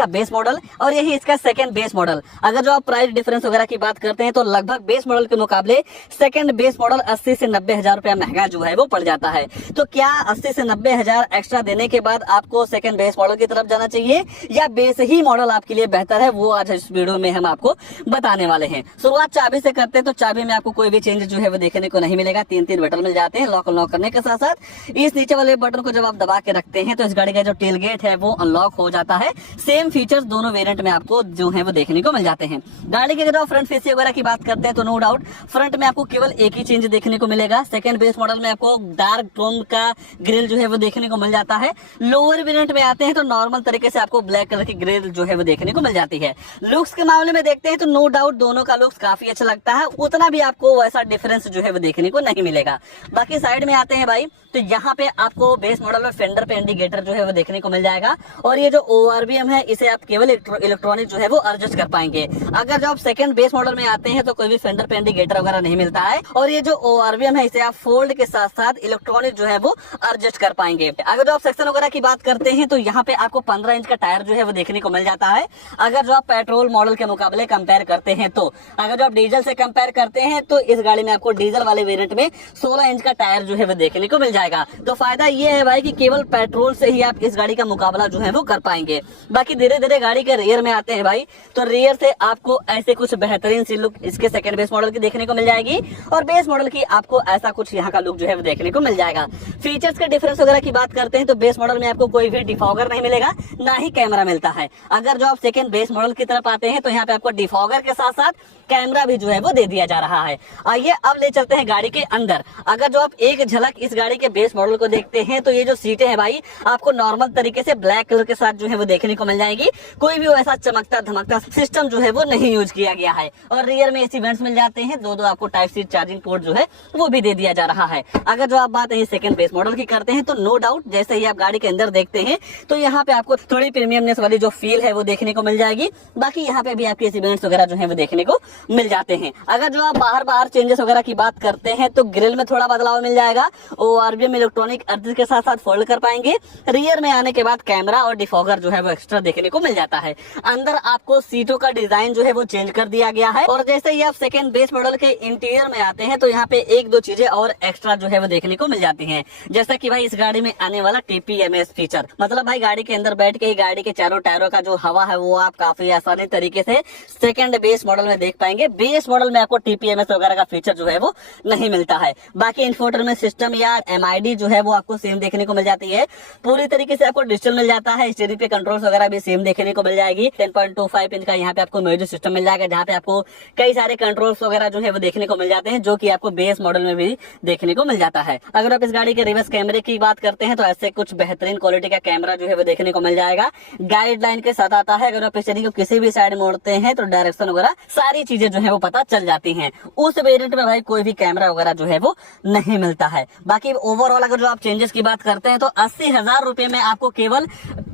इसका base model और यही इसका सेकंड बेस मॉडल। अगर जो आप प्राइस डिफरेंस वगैरह की बात करते हैं तो लगभग बेस मॉडल के मुकाबले सेकंड बेस मॉडल 80 से 90 हजार रुपया महंगा जो है वो पड़ जाता है। तो क्या 80 से 90 हजार एक्स्ट्रा देने के बाद आपको सेकंड बेस मॉडल की तरफ जाना चाहिए या बेस ही मॉडल आपके लिए बेहतर है, वो आज इस वीडियो में हम आपको बताने वाले हैं। शुरुआत चाबी से करते हैं तो चाबी में आपको कोई भी चेंज जो है वो देखने को नहीं मिलेगा। 3 बटन मिल जाते हैं लॉक अनलॉक करने के साथ साथ। इस नीचे वाले बटन को जब आप दबा के रखते हैं तो इस गाड़ी का जो टेल गेट है वो अनलॉक हो जाता है। सेम फीचर्स दोनों वेरिएंट में आपको जो है वो देखने को मिल जाते हैं। गाड़ी के अगर फ्रंट फेसिंग वगैरह की बात करते हैं तो नो डाउट फ्रंट में आपको केवल एक ही चेंज देखने को मिलेगा। सेकंड बेस मॉडल में आपको डार्क क्रोम का ग्रिल जो है वो देखने को मिल जाता है। लोअर वेरिएंट में आते हैं तो नॉर्मल तरीके से आपको ब्लैक कलर की ग्रिल जो है वो देखने को मिल जाती है। लुक्स के मामले में देखते हैं तो नो डाउट दोनों का लुक्स काफी अच्छा लगता है, उतना भी आपको वैसा डिफरेंस जो है वो देखने को नहीं मिलेगा। बाकी साइड में आते हैं भाई तो यहाँ पे आपको बेस मॉडल में फेंडर पे इंडिकेटर जो है वो देखने को मिल जाएगा और ये जो ORVM है इसे आप केवल इलेक्ट्रॉनिक जो है वो एडजस्ट कर पाएंगे। अगर जब आप सेकंड बेस मॉडल में आते हैं तो कोई भी फेंडर पे इंडिकेटर वगैरह नहीं मिलता है और ये जो ORVM है इसे आप फोल्ड के साथ साथ इलेक्ट्रॉनिक जो है वो एडजस्ट कर पाएंगे। अगर जो आप सेक्शन वगैरह की बात करते हैं तो यहाँ पे आपको 15 इंच का टायर जो है वो देखने को मिल जाता है। अगर जो आप पेट्रोल मॉडल के मुकाबले कंपेयर करते हैं तो अगर जो आप डीजल से कंपेयर करते हैं तो इस गाड़ी में आपको डीजल वाले वेरिएंट में 16 इंच का टायर जो है वो देखने को मिल जाएगा। तो फायदा ये है भाई कि केवल पेट्रोल से ही आप इस गाड़ी का मुकाबला जो है वो कर पाएंगे। बाकी धीरे धीरे गाड़ी के रियर में आते हैं भाई तो रियर से आपको ऐसे कुछ बेहतरीन सी लुक इसके सेकंड बेस मॉडल की देखने को मिल जाएगी और बेस मॉडल की आपको ऐसा कुछ यहाँ का लुक जो है वो देखने को मिल जाएगा। फीचर्स के डिफरेंस वगैरह की बात करते हैं तो बेस मॉडल में आपको कोई भी डिफॉगर नहीं मिलेगा, ना ही कैमरा मिलता है। अगर जो आप सेकंड बेस मॉडल की तरफ आते हैं तो यहाँ पे आपको डिफॉगर के साथ साथ कैमरा भी जो है वो दे दिया जा रहा है। आइए अब ले चलते हैं गाड़ी के अंदर। अगर जो आप एक झलक इस गाड़ी के बेस मॉडल को देखते हैं तो ये जो सीटें हैं भाई आपको नॉर्मल तरीके से ब्लैक कलर के साथ जो है वो देखने को मिल जाएगी। कोई भी ऐसा चमकता धमकता सिस्टम जो है वो नहीं यूज किया गया है और रियर में एसी वेंट्स मिल जाते हैं। दो आपको टाइप सी चार्जिंग पोर्ट जो है वो भी दे दिया जा रहा है। अगर जो आप बात सेकंड बेस मॉडल की करते हैं तो नो डाउट जैसे ही आप गाड़ी के अंदर देखते हैं तो यहाँ पे आपको थोड़ी प्रीमियमनेस वाली जो फील है वो देखने को मिल जाएगी। बाकी यहाँ पे भी आपके एसी वेंट्स वगैरह जो है वो देखने को मिल जाते हैं। अगर जो आप बाहर चेंजेस वगैरह की बात करते हैं तो ग्रिल में थोड़ा बदलाव मिल जाएगा। ORVM इलेक्ट्रॉनिक एडजस्ट के साथ साथ फोल्ड कर पाएंगे। रियर में आने के बाद कैमरा और डिफॉगर जो है वो एक्स्ट्रा देखने को मिल जाता है। अंदर आपको सीटों का डिजाइन जो है वो चेंज कर दिया गया है और जैसे ही आप सेकंड बेस मॉडल के इंटीरियर में आते हैं तो यहाँ पे एक दो चीजें और एक्स्ट्रा जो है वो देखने को मिल जाती हैं। जैसा कि भाई इस गाड़ी में आने वाला TPMS फीचर, मतलब भाई गाड़ी के अंदर बैठ के ही गाड़ी के चारों टायरों का जो हवा है वो आप काफी आसानी तरीके से सेकंड बेस मॉडल में देख पाएंगे। बेस मॉडल में आपको TPMS वगैरह का फीचर जो है वो नहीं मिलता है। बाकी इंफोटेनमेंट सिस्टम या MID जो है वो आपको सेम देखने को मिल जाती है। पूरी तरीके से आपको डिजिटल मिल जाता है। स्टीयरिंग पे कंट्रोल्स वगैरह भी सेम देखने को मिल जाएगी। 10.25 इंच का यहाँ पे आपको म्यूजिक सिस्टम मिल जाएगा जहाँ पे आपको कई सारे कंट्रोल्स वगैरह जो है वो देखने को मिल जाते हैं जो कि आपको बेस मॉडल में भी देखने को मिल जाता है। अगर आप इस गाड़ी के रिवर्स कैमरे की बात करते हैं तो ऐसे कुछ बेहतरीन क्वालिटी का कैमरा जो है वो देखने को मिल जाएगा। गाइडलाइन के साथ आता है। अगर आप स्टीयरिंग को किसी भी साइड मोड़ते हैं तो डायरेक्शन वगैरह सारी चीजें जो है वो पता चल जाती हैं। उस वेरिएंट में भाई कोई भी कैमरा वगैरह जो है वो नहीं मिलता है। बाकी ओवरऑल अगर जो आप चेंजेस की बात करते हैं तो 80,000 रुपए में आपको केवल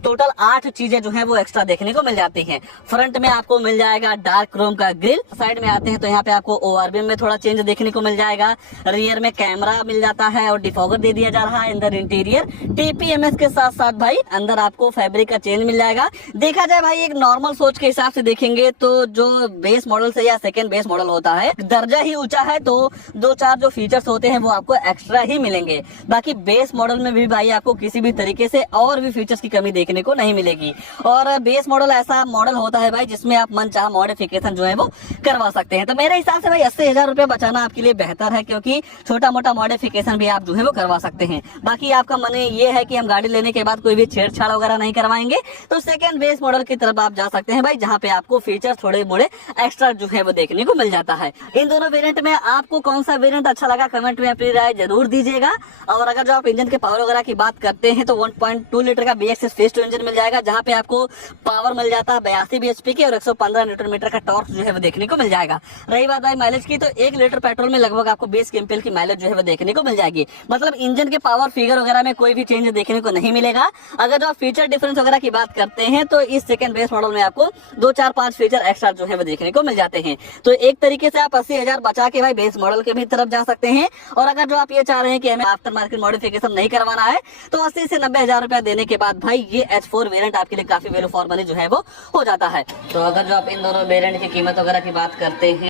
टोटल 8 चीजें जो है वो एक्स्ट्रा देखने को मिल जाती हैं। फ्रंट में आपको मिल जाएगा डार्क क्रोम का ग्रिल। साइड में आते हैं तो यहाँ पे आपको ORVM में थोड़ा चेंज देखने को मिल जाएगा। रियर में कैमरा मिल जाता है और डिफॉगर दे दिया जा रहा है। अंदर इंटीरियर TPMS के साथ साथ भाई अंदर आपको फैब्रिक का चेंज मिल जाएगा। देखा जाए भाई एक नॉर्मल सोच के हिसाब से देखेंगे तो जो बेस मॉडल से या सेकंड बेस मॉडल होता है दर्जा ही ऊंचा है तो 2-4 जो फीचर्स होते हैं वो आपको एक्स्ट्रा ही मिलेंगे। बाकी बेस मॉडल में भी भाई आपको किसी भी तरीके से और भी फीचर्स की कमी देखने को नहीं मिलेगी। और बेस मॉडल ऐसा मॉडल होता है भाई जिसमें आप मनचाहा मॉडिफिकेशन जो है वो करवा सकते हैं। तो मेरे हिसाब से भाई 80,000 रुपए बचाना आपके लिए बेहतर है क्योंकि छोटा मोटा मॉडिफिकेशन भी आप जो है वो करवा सकते हैं। बाकी आपका मन ये है कि हम गाड़ी लेने के बाद कोई भी छेड़छाड़ वगैरह नहीं करवाएंगे तो सेकंड बेस मॉडल की तरफ आप जा सकते हैं भाई जहाँ पे आपको फीचर थोड़े मोड़े एक्स्ट्रा जो है वो देखने को मिल जाता है। इन दोनों वेरिएंट में आपको कौन सा वेरिएंट अच्छा लगा कमेंट में अपनी राय जरूर दीजिएगा। और अगर जो आप इंजन के पावर वगैरह की बात करते हैं तो 1.2 लीटर का BXS फेस टू इंजन मिल जाएगा जहाँ पे आपको पावर मिल जाता है 82 bhp की और 115 न्यूटन मीटर का टॉर्क जो है वो देखने को मिल जाएगा। रही बात भाई माइलेज की तो 1 लीटर पेट्रोल में लगभग आपको 20 kmpl की माइलेज जो है वो देखने को मिल जाएगी। मतलब इंजन के पावर फिगर वगैरह में कोई भी चेंज देखने को नहीं मिलेगा। अगर जो आप फीचर डिफरेंस वगैरह की बात करते हैं तो इस सेकंड बेस मॉडल में आपको 2-4-5 फीचर एक्स्ट्रा जो है वो देखने को मिल जाते हैं। तो एक तरीके से आप 80,000 बचा के भाई बेस मॉडल के भी तरफ जा सकते हैं। और अगर जो आप ये चाह रहे हैं कि हमें आफ्टर मार्केट मॉडिफिकेशन नहीं करवाना है तो 80 से 90 हजार रुपया देने के बाद भाई ये H4 वेरिएंट आपके लिए काफी वैल्यू फॉर मनी जो है वो हो जाता है। तो अगर जो आप इन दोनों वेरिएंट की कीमत वगैरह की बात करते हैं